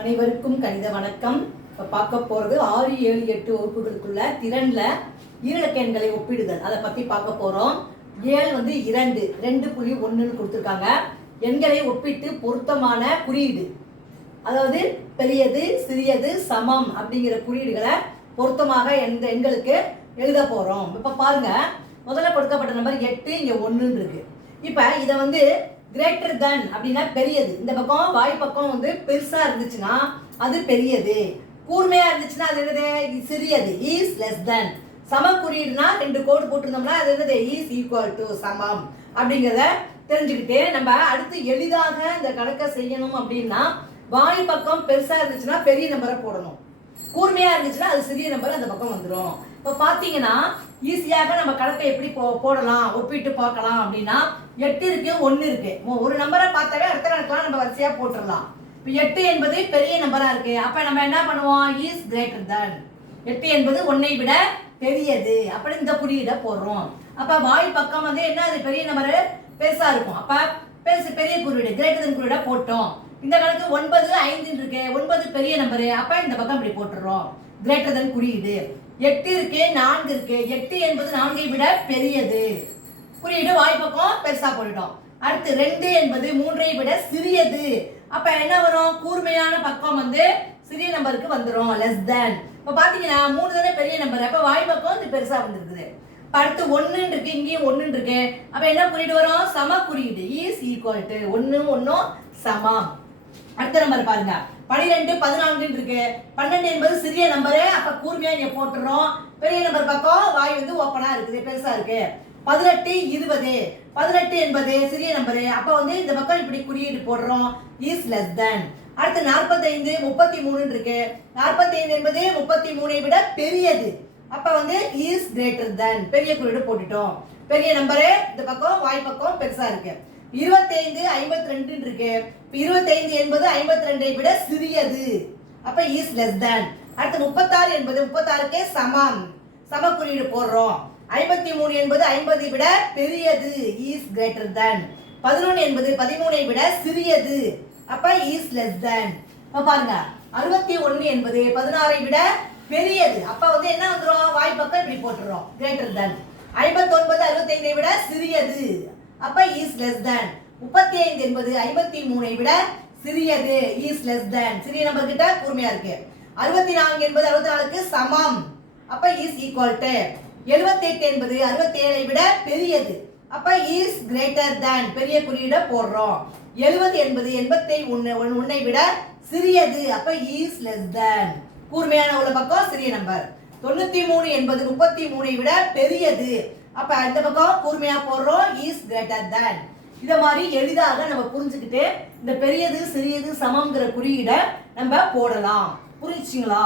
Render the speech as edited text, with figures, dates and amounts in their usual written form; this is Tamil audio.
அனைவருக்கும் கணித வணக்கம். இப்போ பார்க்க போகிறது 6, 7, 8 வகுப்புகளுக்குள்ள திறனில் ஈரக்க எண்களை ஒப்பிடுதல், அதை பற்றி பார்க்க போகிறோம். 7 வந்து 2, 2.1ன்னு கொடுத்துருக்காங்க. எண்களை ஒப்பிட்டு பொருத்தமான குறியீடு, அதாவது பெரியது, சிறியது, சமம் அப்படிங்கிற குறியீடுகளை பொருத்தமாக எந்த எண்களுக்கு எழுத போகிறோம். இப்போ பாருங்க, முதல்ல கொடுக்கப்பட்ட நம்பர் 8, இங்கே 1 இருக்கு. இப்போ இதை வந்து கிரேட்டர் தென் அப்படின்னா பெரியது. இந்த பக்கம் வாய் பக்கம் வந்து பெருசா இருந்துச்சுன்னா அது பெரியது, கூர்மையா இருந்துச்சுன்னா அது என்னது, சிறியது, இஸ் லெஸ் தென். சம குறியீடுனா 2 கோடு போட்டிருந்தோம்னா அது என்னது, இஸ் ஈக்குவல் டு, சமம் அப்படிங்கிறத தெரிஞ்சுக்கிட்டு நம்ம அடுத்து எளிதாக இந்த கணக்கை செய்யணும். அப்படின்னா வாய் பக்கம் பெருசா இருந்துச்சுன்னா பெரிய நம்பரை போடணும், கூர்மையா இருந்துச்சுன்னா அது சிறிய நம்பர் அந்த பக்கம் வந்துடும். இப்போ பார்த்தீங்கன்னா ஈஸியாக நம்ம கணக்கை எப்படி போடலாம், ஒப்பிட்டு பார்க்கலாம். அப்படின்னா 8 இருக்கு, 1 இருக்கு. ஒரு நம்பரை பார்த்தாவே அடுத்த கணக்கெல்லாம் நம்ம வரிசையா போட்டுடலாம். இப்போ 8 என்பது பெரிய நம்பரா இருக்கு. அப்ப நம்ம என்ன பண்ணுவோம், இஸ் கிரேட்டர் தென். 8 என்பது 1ஐ விட பெரியது, அப்படி இந்த குறியீடை போடுறோம். அப்ப வாய் பக்கம் வந்து என்ன, அது பெரிய நம்பர் பெருசா இருக்கும். அப்ப பெரிய குறியீடு, கிரேட்டர் தென் குறியீடை போட்டோம். இந்த கணக்கு 9, 5 இருக்கு. 9 பெரிய நம்பரு, அப்ப இந்த பக்கம் இப்படி போட்டுறோம், கிரேட்டர் தென் குறியீடு. 8 இருக்கு, 4 இருக்கு. 8 என்பது 4ஐ விட பெரியது, குறியீடு வாய் பக்கம் பெருசா போட்டுட்டோம். அடுத்து 2 என்பது 3ஐ விட சிறியது. அப்ப என்ன வரும், கூர்மையான பக்கம் வந்து சிறிய நம்பருக்கு வந்துடும், லெஸ் தென். இப்ப பாத்தீங்கன்னா 3 தானே பெரிய நம்பர், அப்ப வாய் பக்கம் இது பெருசா வந்துருக்குது. அடுத்து 1 இருக்கு, இங்கேயும் 1 இருக்கு. அப்ப என்ன குறியீடு வரும், சம குறியீடு, இஸ் ஈக்குவல் டு, 1 1 சமம். அடுத்த நம்பர் பாருங்க, 12, 14 இருக்கு. 12 என்பது சிறிய நம்பரு, அப்ப கூர்மையா இங்க போட்டுறோம். பெரிய நம்பர் பக்கம் வாய் வந்து ஓப்பனா இருக்குது, பெருசா இருக்கு. 18, 20. 18 என்பது சிறிய நம்பரு, அப்ப வந்து இந்த பக்கம் இப்படி குறியீடு போடுறோம், இஸ் லெஸ் தென். அடுத்து 45, 33 இருக்கு. 45 என்பது 33ஐ விட பெரியது, அப்ப வந்து இஸ் கிரேட்டர் தென், பெரிய குறியீடு போட்டுட்டோம். பெரிய நம்பரு, இந்த பக்கம் வாய் பக்கம் பெருசா இருக்கு. 25, 52 இருக்கு. 25 என்பது 52ஐ விட சிறியது, அப்ப இஸ் லெஸ் தென். அடுத்து 36 என்பது 36க்கு சமம், சம குறியீடு போடுறோம். 53 என்பது 50ஐ விட பெரியது, இஸ் கிரேட்டர் தென். 11 என்பது 13ஐ விட சிறியது, அப்ப இஸ் லெஸ் தென். இப்ப பாருங்க, 61 என்பது 16ஐ விட பெரியது, அப்ப வந்து என்ன வந்துரும், வாய் பக்கம் இப்படி போட்டுறோம், கிரேட்டர் தென். 59 65ஐ விட சிறியது, அப்ப இஸ் லெஸ் தென். 35 என்பது 53ஐ விட சிறியது, இஸ் லெஸ் தென். சிறிய நம்பர் கிட்ட கூர்மையா இருக்கு. 64 என்பது 64க்கு சமம், அப்ப இஸ் ஈக்குவல் டு. 78 என்பது 67ஐ விட பெரியது, அப்ப இஸ் கிரேட்டர் தென், பெரிய குறியீடை போடுறோம். 70 என்பது 81ஐ விட சிறியது, அப்ப இஸ் லெஸ் தென், கூர்மையான உள்ள பக்கம் சிறிய நம்பர். 93 என்பது 33ஐ விட பெரியது, அப்ப இந்த பக்கம் கூர்மையா போடுறோம், இஸ் கிரேட்டர் தென். இத மாதிரி எளிதாக நம்ம புரிஞ்சுக்கிட்டு இந்த பெரியது, சிறியது, சமம்ங்கிற குறியீடை நம்ம போடலாம். புரிஞ்சுங்களா?